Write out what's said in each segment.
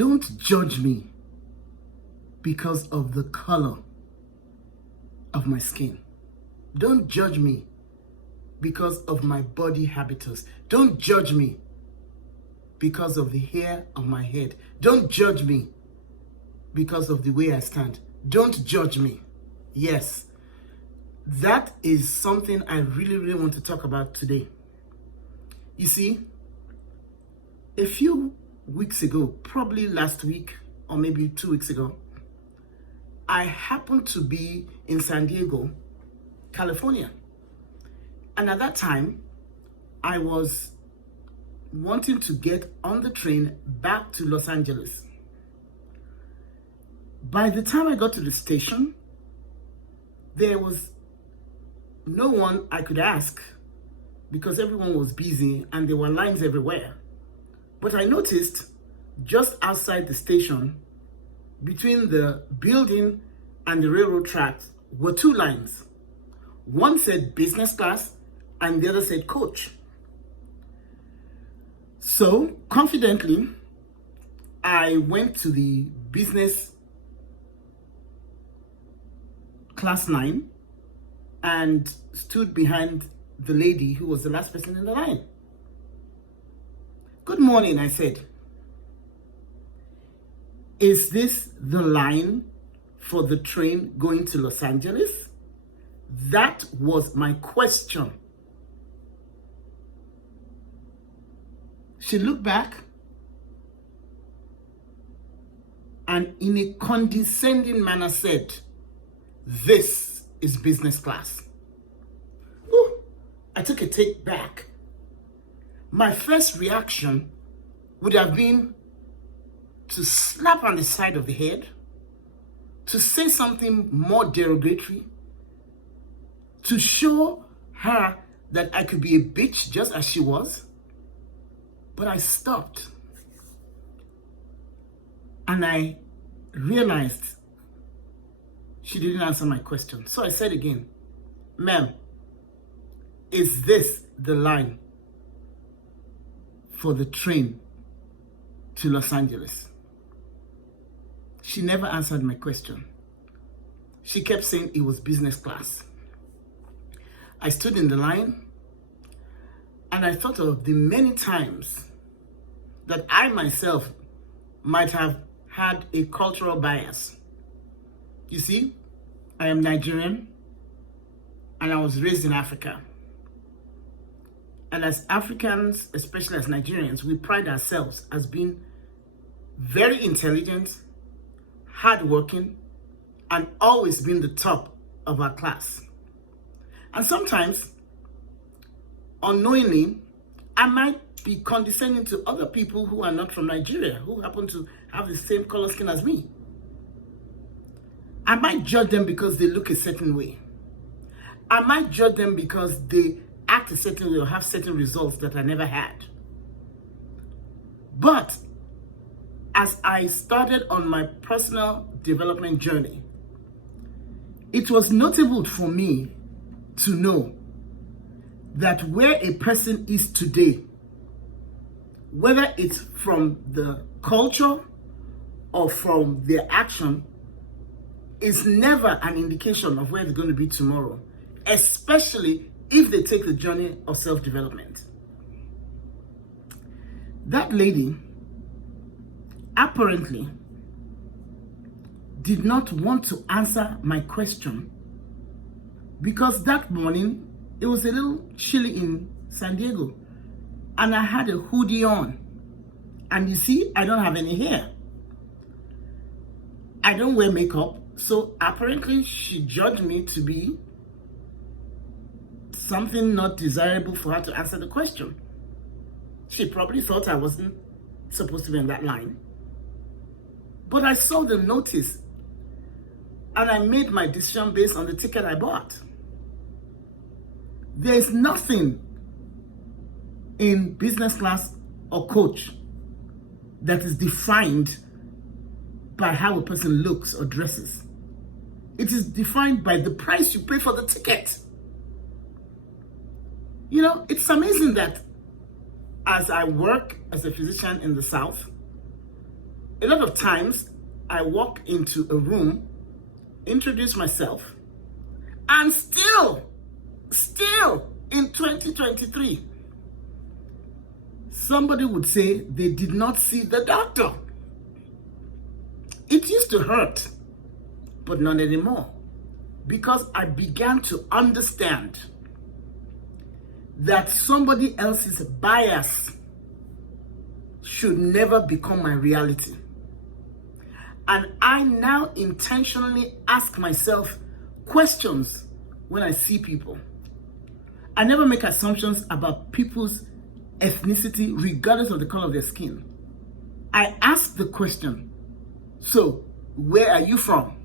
Don't judge me because of the color of my skin. Don't judge me because of my body habitus. Don't judge me because of the hair on my head. Don't judge me because of the way I stand. Don't judge me. Yes, that is something I really want to talk about today. You see, a few weeks ago, probably last week or maybe 2 weeks ago, I happened to be in San Diego, California. And at that time, I was wanting to get on the train back to Los Angeles. By the time I got to the station, there was no one I could ask because everyone was busy and there were lines everywhere. But I noticed just outside the station, between the building and the railroad tracks, were 2 lines. One said business class and the other said coach. So confidently, I went to the business class 9 and stood behind the lady who was the last person in the line. Good morning, I said. Is this the line for the train going to Los Angeles? That was my question. She looked back and in a condescending manner said, "This is business class." Ooh, I took a take back. My first reaction would have been to slap on the side of the head, to say something more derogatory, to show her that I could be a bitch just as she was. But I stopped. And I realized she didn't answer my question. So I said again, "Ma'am, is this the line for the train to Los Angeles?" She never answered my question. She kept saying it was business class. I stood in the line and I thought of the many times that I myself might have had a cultural bias. You see, I am Nigerian and I was raised in Africa. And as Africans, especially as Nigerians, we pride ourselves as being very intelligent, hardworking, and always being the top of our class. And sometimes, unknowingly, I might be condescending to other people who are not from Nigeria, who happen to have the same color skin as me. I might judge them because they look a certain way. I might judge them because they act a certain way or have certain results that I never had. But as I started on my personal development journey, it was notable for me to know that where a person is today, whether it's from the culture or from their action, is never an indication of where they're going to be tomorrow, especially if they take the journey of self-development. That lady apparently did not want to answer my question because that morning it was a little chilly in San Diego and I had a hoodie on. And you see, I don't have any hair. I don't wear makeup. So apparently she judged me to be something not desirable for her to answer the question. She probably thought I wasn't supposed to be in that line. But I saw the notice and I made my decision based on the ticket I bought. There is nothing in business class or coach that is defined by how a person looks or dresses. It is defined by the price you pay for the ticket. You know, it's amazing that as I work as a physician in the South, A lot of times I walk into a room, introduce myself, and still in 2023, somebody would say they did not see the doctor. It used to hurt, but not anymore, because I began to understand that somebody else's bias should never become my reality. And I now intentionally ask myself questions when I see people. I never make assumptions about people's ethnicity regardless of the color of their skin. I ask the question, so where are you from?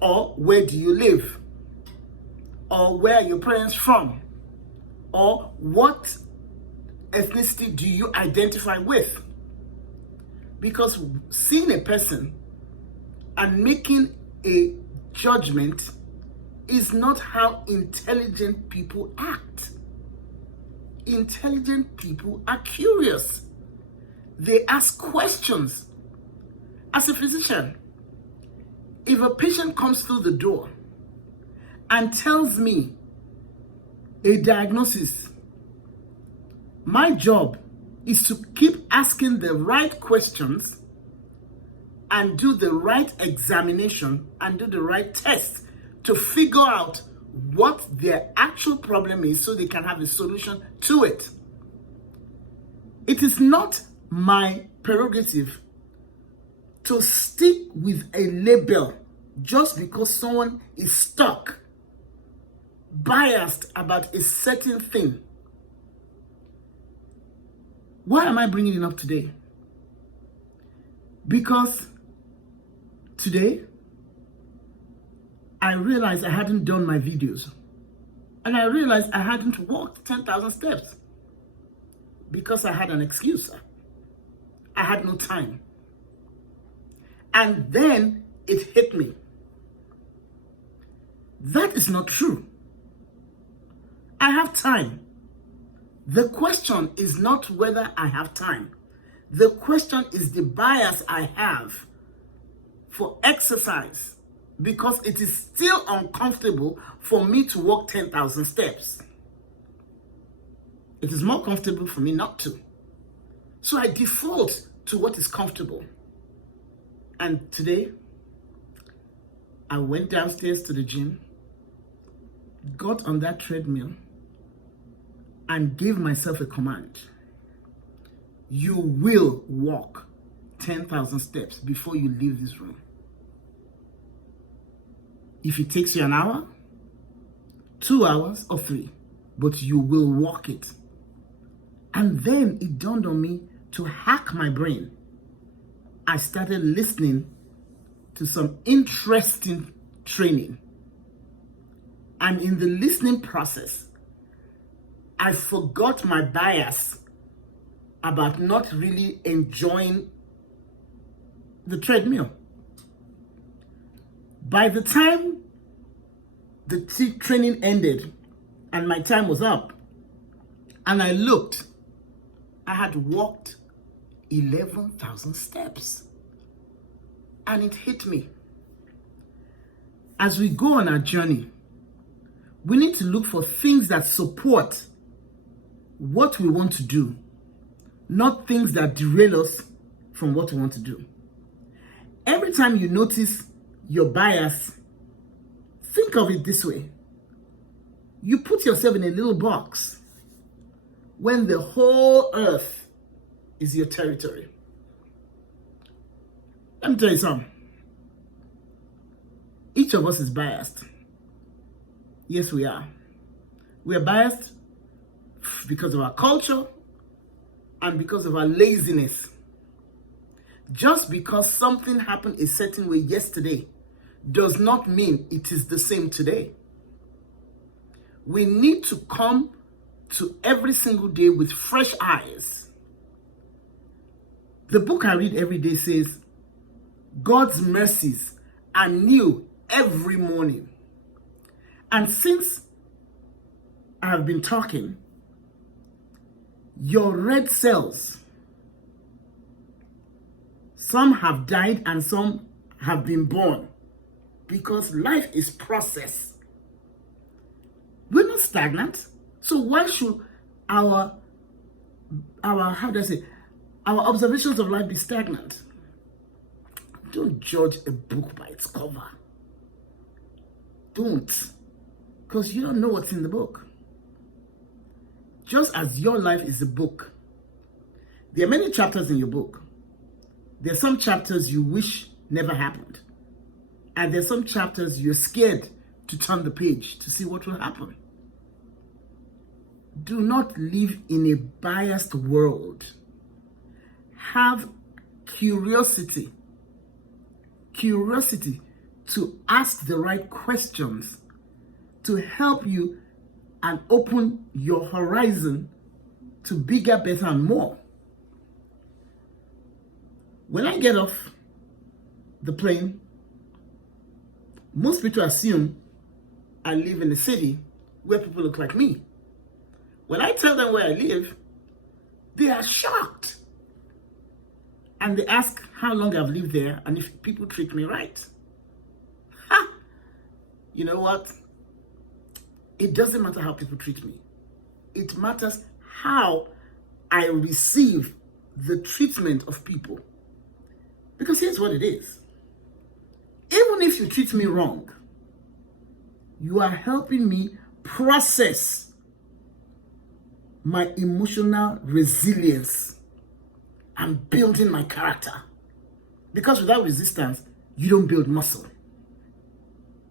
Or where do you live? Or where are your parents from? Or what ethnicity do you identify with? Because seeing a person and making a judgment is not how intelligent people act. Intelligent people are curious. They ask questions. As a physician, if a patient comes through the door and tells me a diagnosis, my job is to keep asking the right questions and do the right examination and do the right tests to figure out what their actual problem is so they can have a solution to it. It is not my prerogative to stick with a label just because someone is stuck, biased about a certain thing. Why am I bringing it up today? Because today, I realized I hadn't done my videos. And I realized I hadn't walked 10,000 steps because I had an excuse. I had no time. And then it hit me. That is not true. I have time. The question is not whether I have time. The question is the bias I have for exercise, because it is still uncomfortable for me to walk 10,000 steps. It is more comfortable for me not to. So I default to what is comfortable. And today, I went downstairs to the gym, got on that treadmill, and gave myself a command. You will walk 10,000 steps before you leave this room. If it takes you an hour, 2 hours, or 3, but you will walk it. And then it dawned on me to hack my brain. I started listening to some interesting training. And in the listening process, I forgot my bias about not really enjoying the treadmill. By the time the training ended and my time was up, and I looked, I had walked 11,000 steps. And it hit me. As we go on our journey, we need to look for things that support what we want to do, not things that derail us from what we want to do. Every time you notice your bias, think of it this way. You put yourself in a little box when the whole earth is your territory. Let me tell you something. Each of us is biased. Yes, we are. We are biased because of our culture and because of our laziness. Just because something happened a certain way yesterday does not mean it is the same today. We need to come to every single day with fresh eyes. The book I read every day says, God's mercies are new every morning. And since I have been talking, your red cells Some have died and some have been born, because life is process. We're not stagnant. So why should our how do I say, our observations of life be stagnant? Don't judge a book by its cover. Don't. Because you don't know what's in the book. Just as your life is a book, there are many chapters in your book. There are some chapters you wish never happened. And there are some chapters you're scared to turn the page to see what will happen. Do not live in a biased world. Have curiosity. Curiosity to ask the right questions to help you and open your horizon to bigger, better, and more. When I get off the plane, most people assume I live in a city where people look like me. When I tell them where I live, they are shocked. And they ask how long I've lived there and if people treat me right. Ha! You know what? It doesn't matter how people treat me. It matters how I receive the treatment of people. Because here's what it is. Even if you treat me wrong, you are helping me process my emotional resilience and building my character. Because without resistance, you don't build muscle.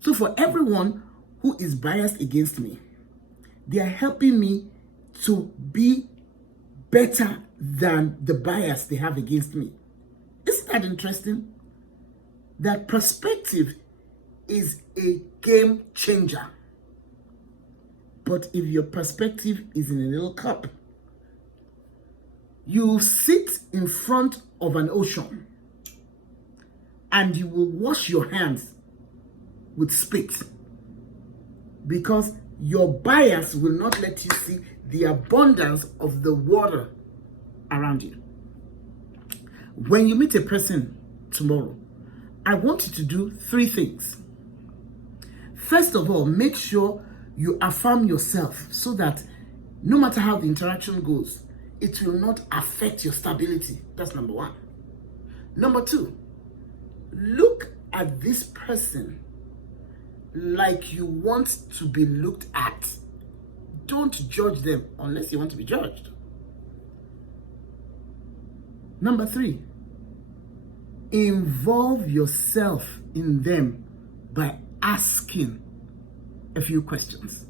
So for everyone who is biased against me, they are helping me to be better than the bias they have against me. Isn't that interesting? That perspective is a game changer. But if your perspective is in a little cup, you sit in front of an ocean and you will wash your hands with spit, because your bias will not let you see the abundance of the water around you. When you meet a person tomorrow, I want you to do 3 things. First of all, make sure you affirm yourself so that no matter how the interaction goes, it will not affect your stability. That's number 1. Number 2, look at this person like you want to be looked at. Don't judge them unless you want to be judged. Number 3, involve yourself in them by asking a few questions,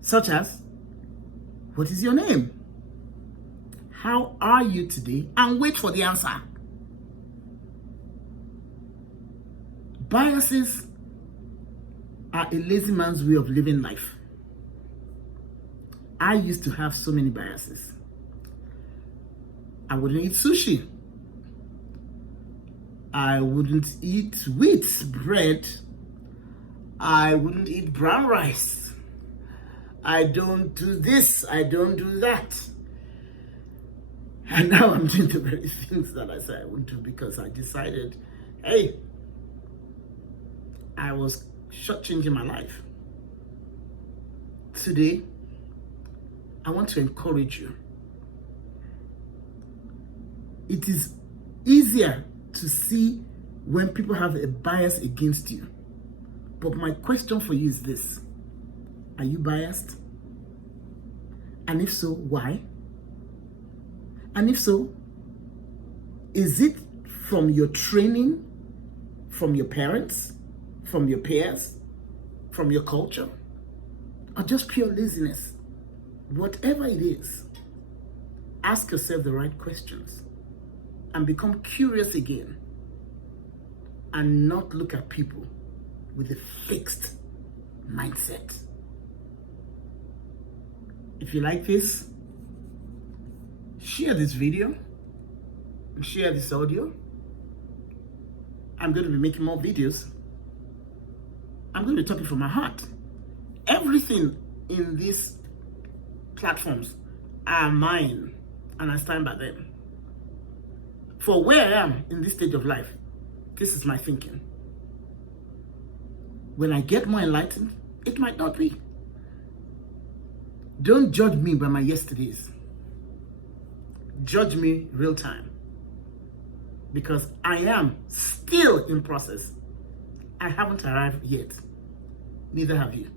such as, what is your name? How are you today? And wait for the answer. Biases are a lazy man's way of living life. I used to have so many biases. I wouldn't eat sushi. I wouldn't eat wheat bread. I wouldn't eat brown rice. I don't do this. I don't do that. And now I'm doing the very things that I said I wouldn't do, because I decided, hey, I was shortchanging my life. Today, I want to encourage you. It is easier to see when people have a bias against you. But my question for you is this: are you biased? And if so, why? And if so, is it from your training, from your parents, from your peers, from your culture, or just pure laziness? Whatever it is, ask yourself the right questions and become curious again, and not look at people with a fixed mindset. If you like this, share this video, share this audio. I'm going to be making more videos. I'm going to be talking from my heart. Everything in these platforms are mine, and I stand by them. for where I am in this stage of life, this is my thinking. When I get more enlightened, it might not be. Don't judge me by my yesterdays. Judge me real time. Because I am still in process. I haven't arrived yet. Neither have you.